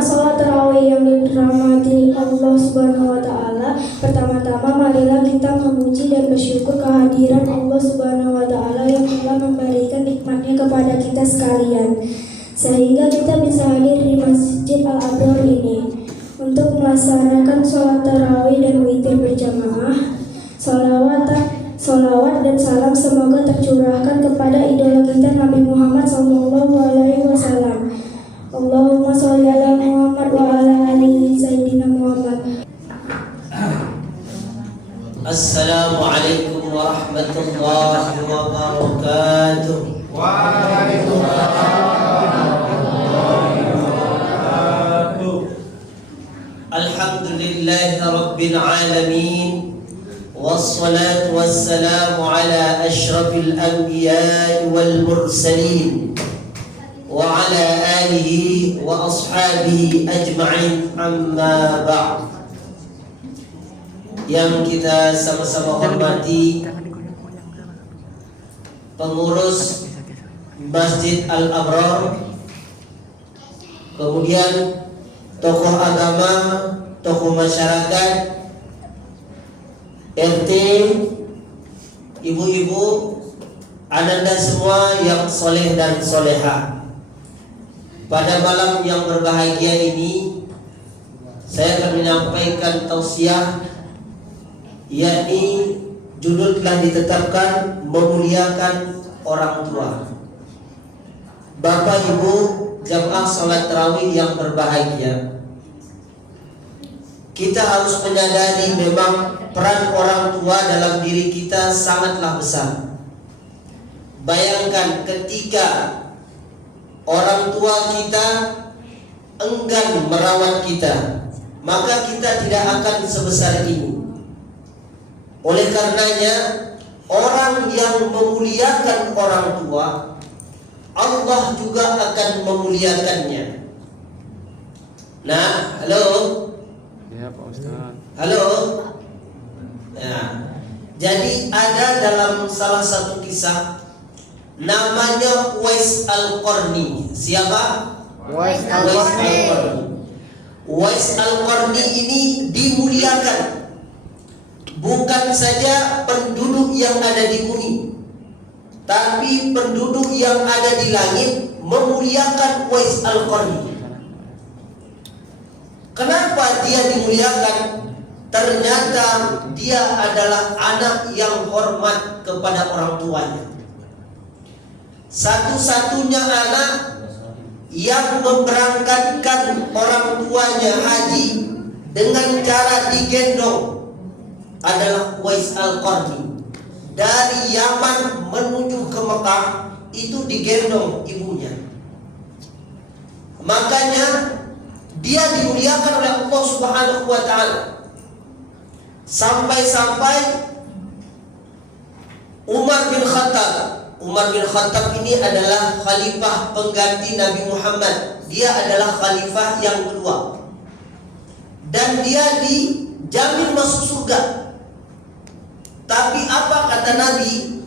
Jamaah sholat tarawih yang dirahmati Allah Subhanahu wa Ta'ala, pertama-tama marilah kita memuji dan bersyukur kehadiran Allah Subhanahu wa Ta'ala yang telah memberikan nikmatnya kepada kita sekalian, sehingga kita bisa hadir di Masjid Al-Abrar ini untuk melaksanakan sholat tarawih dan witir berjamaah. Salawat dan salam semoga tercurahkan kepada idola kita Nabi Muhammad SAW. Allahumma sholli ala Muhammad wa ala ali Sayyidina Muhammad. Assalamualaikum warahmatullahi wabarakatuh. Waalaikumsalam warahmatullahi wabarakatuh. Alhamdulillahi rabbil alamin. Wassalatu wassalamu ala ashrafil anbiya'i wal mursalin wa ala alihi wa ashabihi ajma'in, amma ba'd. Yang kita sama-sama hormati pengurus Masjid Al-Abrar, kemudian tokoh agama, tokoh masyarakat, RT, ibu-ibu, ananda semua yang soleh dan soleha. Pada malam yang berbahagia ini, saya akan menyampaikan tausiah, yakni judul telah ditetapkan memuliakan orang tua. Bapak Ibu jamaah salat tarawih yang berbahagia, kita harus menyadari memang peran orang tua dalam diri kita sangatlah besar. Bayangkan ketika orang tua kita enggan merawat kita, maka kita tidak akan sebesar ini. Oleh karenanya, orang yang memuliakan orang tua, Allah juga akan memuliakannya. Nah, halo. Ya Pak Ustaz. Halo. Ya. Jadi ada dalam salah satu kisah namanya Uwais Al-Qarni. Siapa? Uwais Al-Qarni. Uwais Al-Qarni ini dimuliakan. Bukan saja penduduk yang ada di bumi, tapi penduduk yang ada di langit memuliakan Uwais Al-Qarni. Kenapa dia dimuliakan? Ternyata dia adalah anak yang hormat kepada orang tuanya. Satu-satunya anak yang memberangkatkan orang tuanya haji dengan cara digendong adalah Uwais Al-Qarni. Dari Yaman menuju ke Mekah itu digendong ibunya. Makanya dia dimuliakan oleh Allah Subhanahu wa Ta'ala. Sampai-sampai Umar bin Khattab ini adalah khalifah pengganti Nabi Muhammad. Dia adalah khalifah yang kedua, dan dia dijamin masuk surga. Tapi apa kata Nabi?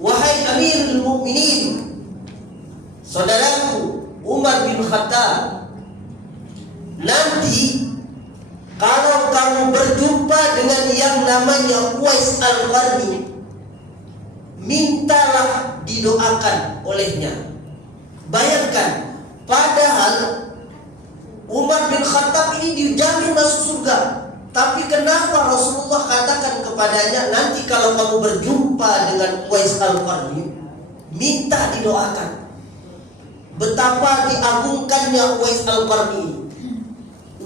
Wahai Amirul Mukminin, saudaraku Umar bin Khattab, nanti kalau kamu berjumpa dengan yang namanya Uwais Al-Qarni, mintalah didoakan olehnya. Bayangkan, padahal Umar bin Khattab ini dijamin masuk surga, tapi kenapa Rasulullah katakan kepadanya, nanti kalau kamu berjumpa dengan Uwais Al-Qarni, minta didoakan. Betapa diagungkannya Uwais Al-Qarni ini.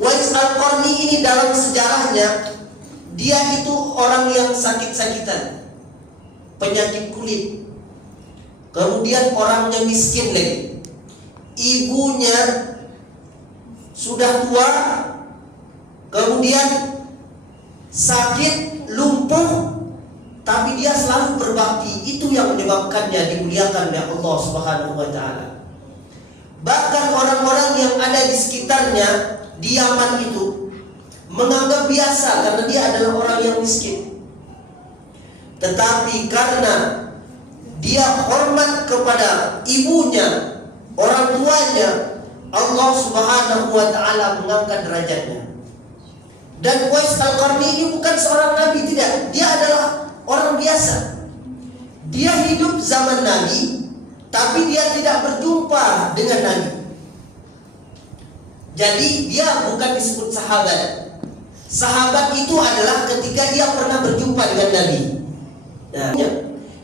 Uwais Al-Qarni ini dalam sejarahnya, dia itu orang yang sakit-sakitan, penyakit kulit, kemudian orangnya miskin lagi. Ibunya sudah tua, kemudian sakit, lumpuh, tapi dia selalu berbakti. Itu yang menyebabkannya dimuliakan oleh Allah Subhanahu wa Ta'ala. Bahkan orang-orang yang ada di sekitarnya di Yaman itu menganggap biasa karena dia adalah orang yang miskin. Tetapi karena dia hormat kepada ibunya, orang tuanya, Allah Subhanahu wa taala mengangkat derajatnya. Dan Uwais Al-Qarni ini bukan seorang nabi, tidak. Dia adalah orang biasa. Dia hidup zaman Nabi, tapi dia tidak berjumpa dengan Nabi. Jadi dia bukan disebut sahabat. Sahabat itu adalah ketika dia pernah berjumpa dengan Nabi. Nah,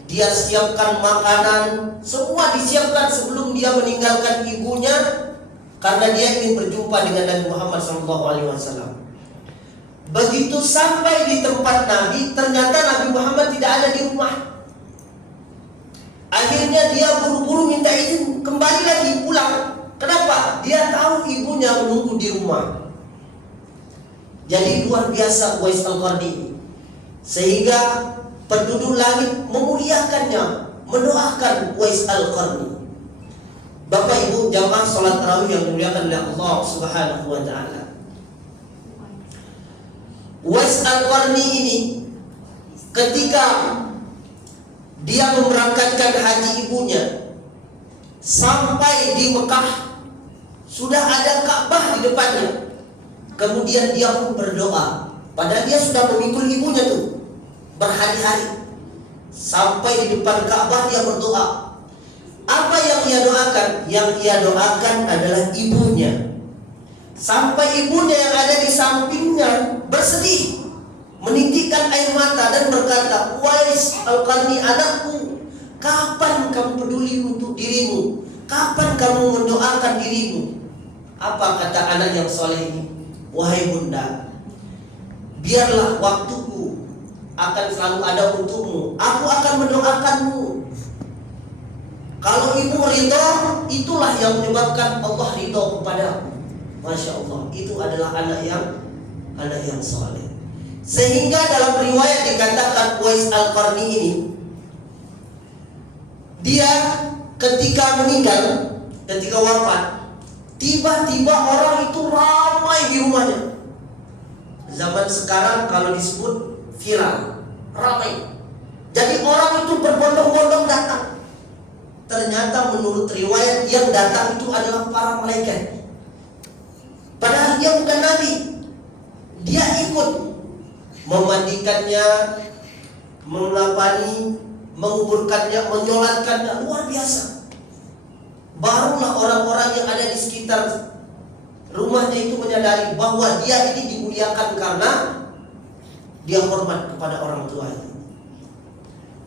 dia siapkan makanan, semua disiapkan sebelum dia meninggalkan ibunya, karena dia ingin berjumpa dengan Nabi Muhammad SAW. Begitu sampai di tempat Nabi, ternyata Nabi Muhammad tidak ada di rumah. Akhirnya dia buru-buru minta izin kembali lagi pulang. Kenapa? Dia tahu ibunya menunggu di rumah. Jadi luar biasa Uwais Al-Qarni, sehingga penduduk langit memuliakannya, mendoakan Uwais Al-Qarni. Bapak Ibu jamaah salat tarawih yang dimuliakan oleh Allah Subhanahu wa taala. Uwais Al-Qarni ini ketika dia memberangkatkan haji ibunya, sampai di Mekah sudah ada Ka'bah di depannya. Kemudian dia pun berdoa, padahal dia sudah memikul ibunya tuh berhari-hari. Sampai di depan Ka'bah dia berdoa. Apa yang ia doakan? Yang ia doakan adalah ibunya. Sampai ibunya yang ada di sampingnya bersedih, menitikkan air mata dan berkata, Uwais Al-Qarni anakku, kapan kamu peduli untuk dirimu? Kapan kamu mendoakan dirimu? Apa kata anak yang soleh ini? Wahai bunda, biarlah waktuku akan selalu ada untukmu. Aku akan mendoakanmu. Kalau ibu ridho, itulah yang menyebabkan Allah ridho kepadamu. Masya Allah, itu adalah anak yang soleh. Sehingga dalam riwayat dikatakan Uwais Al-Qarni ini, dia ketika meninggal, ketika wafat, tiba-tiba orang itu ramai di rumahnya. Zaman sekarang kalau disebut viral, ramai. Jadi orang itu berbondong-bondong datang. Ternyata menurut riwayat yang datang itu adalah para malaikat. Padahal dia bukan nabi. Dia ikut memandikannya, melapani, menguburkannya, menyolatkannya, luar biasa. Barulah orang-orang yang ada di sekitar rumahnya itu menyadari bahwa dia ini dimuliakan karena dia hormat kepada orang tuanya.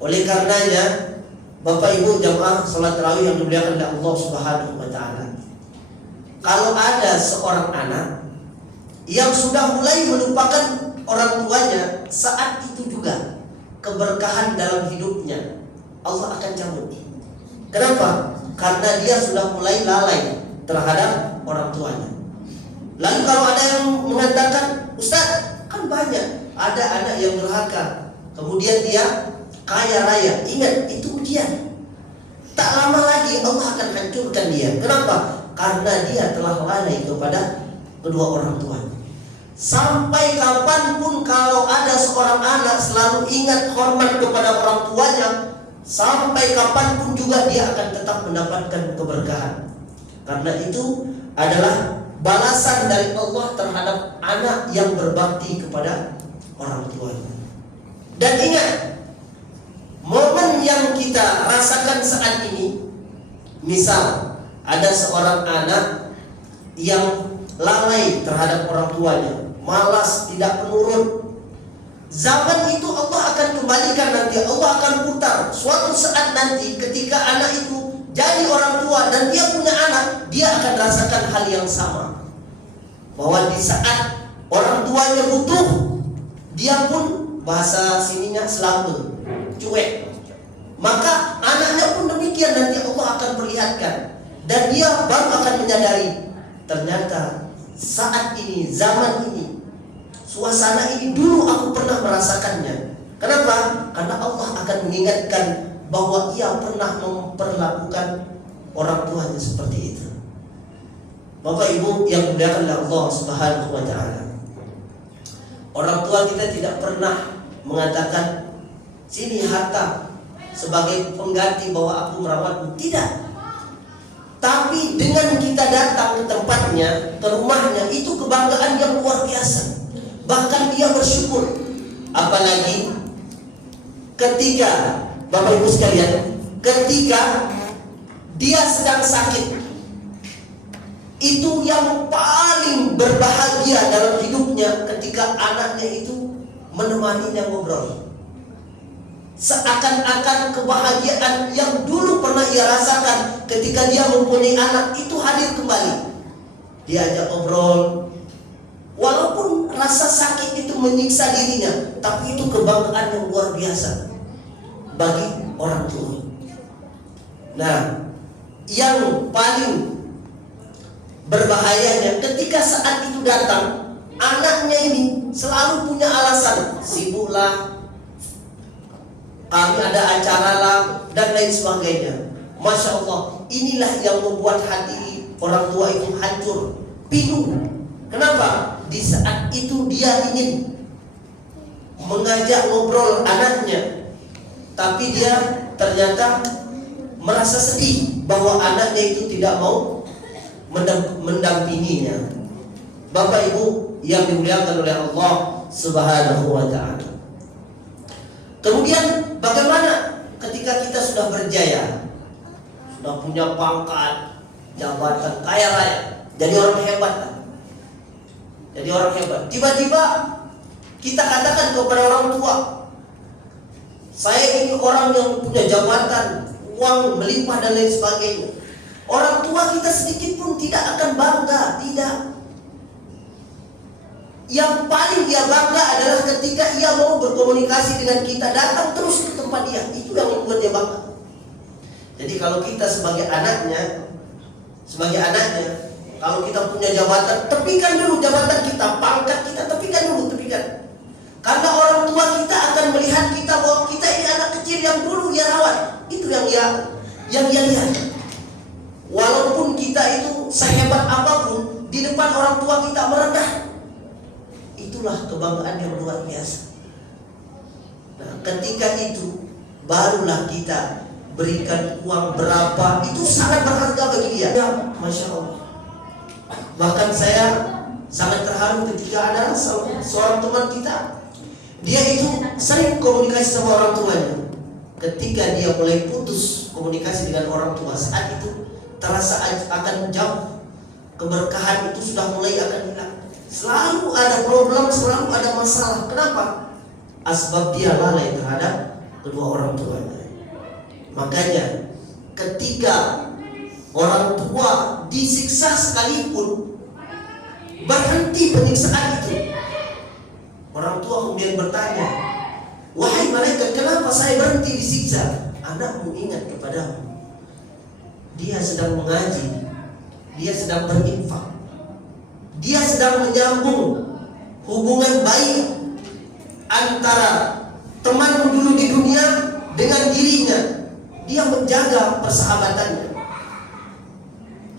Oleh karenanya, Bapak Ibu jamaah salat tarawih yang dimuliakan oleh Allah Subhanahu wa taala, kalau ada seorang anak yang sudah mulai melupakan orang tuanya, saat itu juga keberkahan dalam hidupnya Allah akan cabut. Kenapa? Karena dia sudah mulai lalai terhadap orang tuanya. Lalu kalau ada yang mengatakan, Ustaz, kan banyak ada anak yang durhaka, kemudian dia kaya raya. Ingat, itu ujian. Tak lama lagi Allah akan hancurkan dia. Kenapa? Karena dia telah lalai kepada kedua orang tuanya. Sampai kapanpun kalau ada seorang anak selalu ingat hormat kepada orang tuanya, sampai kapanpun juga dia akan tetap mendapatkan keberkahan. Karena itu adalah balasan dari Allah terhadap anak yang berbakti kepada orang tuanya. Dan ingat, momen yang kita rasakan saat ini, misal ada seorang anak yang lalai terhadap orang tuanya, malas, tidak penurut. Zaman itu Allah akan kembalikan nanti, Allah akan putar. Suatu saat nanti ketika anak itu jadi orang tua dan dia punya anak, dia akan rasakan hal yang sama. Bahwa di saat orang tuanya butuh, dia pun bahasa sininya selambung, cuek. Maka anaknya pun demikian, nanti Allah akan perlihatkan. Dan dia baru akan menyadari, ternyata saat ini, zaman ini, suasana ini dulu aku pernah merasakannya. Kenapa? Karena Allah akan mengingatkan bahwa ia pernah memperlakukan orang tuanya seperti itu. Bapak Ibu yang dimuliakan oleh Allah Subhanahu wa taala, orang tua kita tidak pernah mengatakan, sini harta sebagai pengganti bahwa aku merawatmu. Tidak. Tapi dengan kita datang ke tempatnya, ke rumahnya, itu kebanggaan yang luar biasa. Bahkan dia bersyukur. Apalagi ketika, Bapak Ibu sekalian, ketika dia sedang sakit, itu yang paling berbahagia dalam hidupnya ketika anaknya itu menemaninya ngobrol. Seakan-akan kebahagiaan yang dulu pernah ia rasakan ketika dia mempunyai anak itu hadir kembali. Diajak ngobrol, walaupun rasa sakit itu menyiksa dirinya, tapi itu kebanggaan yang luar biasa bagi orang tua. Nah, yang paling berbahayanya ketika saat itu datang, anaknya ini selalu punya alasan, sibuklah, kami ada acara lah, dan lain sebagainya. Masya Allah, inilah yang membuat hati orang tua itu hancur, pilu. Kenapa? Di saat itu dia ingin mengajak ngobrol anaknya, tapi dia ternyata merasa sedih bahwa anaknya itu tidak mau mendampinginya. Bapak Ibu yang dimuliakan oleh Allah Subhanahu wa ta'ala. Kemudian bagaimana ketika kita sudah berjaya, sudah punya pangkat, jabatan, kaya raya, jadi orang hebat lah. Jadi orang hebat. Tiba-tiba kita katakan kepada orang tua, saya ini orang yang punya jabatan, uang melimpah dan lain sebagainya. Orang tua kita sedikit pun tidak akan bangga, tidak. Yang paling dia bangga adalah ketika ia mau berkomunikasi dengan kita, datang terus ke tempat dia. Itu yang membuat dia bangga. Jadi kalau kita sebagai anaknya, kalau kita punya jabatan, tepikan dulu jabatan kita, pangkat kita, tepikan dulu. Karena orang tua kita akan melihat kita bahwa kita ini anak kecil yang dulu dia rawat. Itu yang dia lihat. Walaupun kita itu sehebat apapun, di depan orang tua kita merendah. Itulah kebanggaan yang luar biasa. Nah, ketika itu barulah kita berikan uang berapa, itu sangat berharga bagi dia. Ya, Masya Allah. Bahkan saya sangat terharu ketika ada seorang teman kita, dia itu sering komunikasi sama orang tuanya. Ketika dia mulai putus komunikasi dengan orang tua, saat itu terasa akan jauh, keberkahan itu sudah mulai akan hilang. Selalu ada problem, selalu ada masalah. Kenapa? Asbab dia lalai terhadap kedua orang tuanya. Makanya ketika orang tua disiksa sekalipun, berhenti penyiksaan itu. Orang tua kemudian bertanya, wahai malaikat, kenapa saya berhenti disiksa? Anakmu ingat kepadamu. Dia sedang mengaji, dia sedang berinfak, dia sedang menyambung hubungan baik antara temanmu dulu di dunia dengan dirinya. Dia menjaga persahabatannya.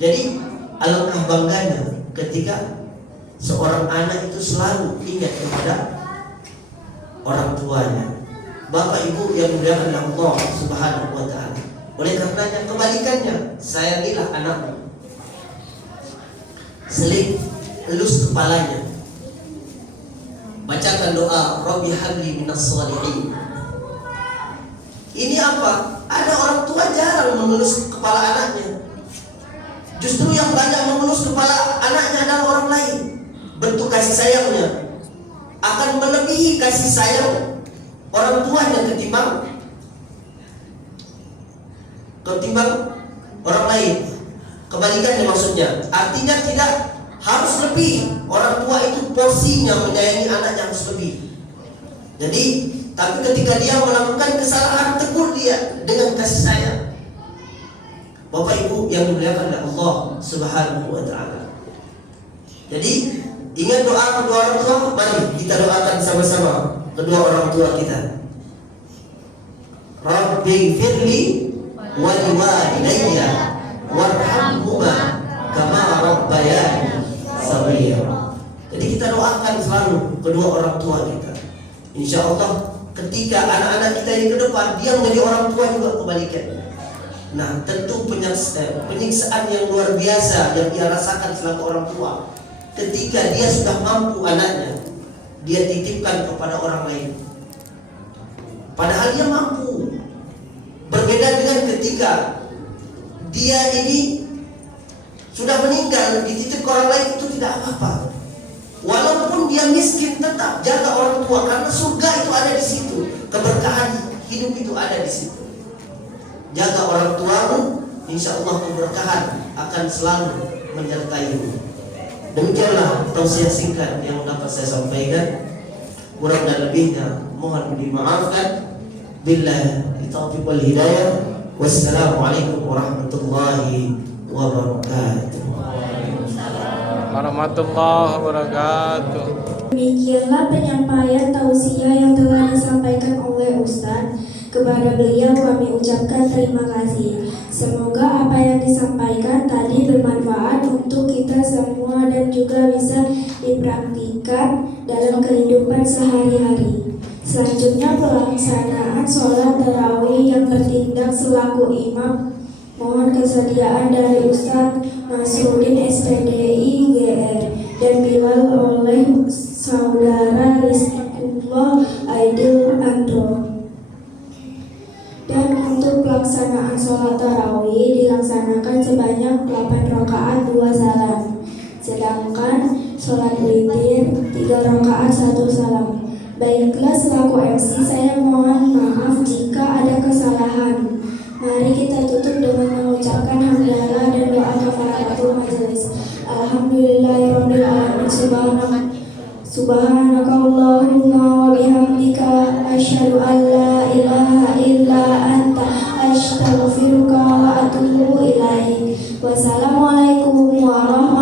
Jadi alangkah bangganya ketika seorang anak itu selalu ingat kepada orang tuanya. Bapak Ibu yang dimuliakan Allah Subhanahu wa ta'ala. Oleh karenanya kebalikannya, sayangilah anakmu. Seling elus kepalanya. Bacakan doa, Rabbi habli minas shalihin. Ini apa? Ada orang tua jarang mengelus kepala anaknya. Justru yang banyak mengelus kepala anaknya adalah orang lain. Bentuk kasih sayangnya akan melebihi kasih sayang orang tuanya ketimbang orang lain. Kebalikannya maksudnya, artinya tidak harus lebih. Orang tua itu porsinya menyayangi anaknya harus lebih. Jadi, tapi ketika dia melakukan kesalahan, tegur dia dengan kasih sayang. Bapak Ibu yang dimuliakan oleh Allah Subhanahu wa ta'ala. Jadi ingat doa kedua orang tua. Mari kita doakan sama-sama kedua orang tua kita. Rabbi firli wa liwalidayya warhamhuma kama rabbayani shaghira. Jadi kita doakan selalu kedua orang tua kita. Insya Allah ketika anak-anak kita ini ke depan, dia menjadi orang tua juga kebalikannya. Nah, tentu penyiksaan yang luar biasa yang dia rasakan selaku orang tua ketika dia sudah mampu anaknya, dia titipkan kepada orang lain. Padahal dia mampu. Berbeda dengan ketika dia ini sudah meninggal, dititip ke orang lain, itu tidak apa-apa. Walaupun dia miskin, tetap jaga orang tua, karena surga itu ada di situ. Keberkahan hidup itu ada di situ. Jaga orang tuamu, insya Allah keberkahan akan selalu menyertaimu. Demikianlah tausiah singkat yang dapat saya sampaikan. Kurang dan lebihnya mohon dimaafkan. Billahi taufiq wal hidayah. Wassalamualaikum warahmatullahi wabarakatuh. Warahmatullahi wabarakatuh. Demikianlah penyampaian tausiah yang telah disampaikan oleh Ustadz. Kepada beliau kami ucapkan terima kasih. Semoga apa yang disampaikan tadi bermanfaat untuk kita semua dan juga bisa dipraktikkan dalam kehidupan sehari-hari. Selanjutnya pelaksanaan sholat tarawih yang bertindak selaku imam. Mohon kesediaan dari Ustadz Nasruddin SPDI GR dan Bilal oleh Saudara Rizkullah Aidil Andro. Dan untuk pelaksanaan sholat tarawih dilaksanakan sebanyak 8 rakaat 2 salam. Sedangkan sholat witir 3 rakaat 1 salam. Baiklah, selaku MC saya mohon maaf jika ada kesalahan. Mari kita tutup dengan mengucapkan hamdalah dan doa kafaratul majelis. Alhamdulillahirabbil alamin. Subhanaka Allahumma wa bihamdika asyhadu an la ilaha illa anta astaghfiruka wa atubu ilaik. Wassalamualaikum warahmatullahi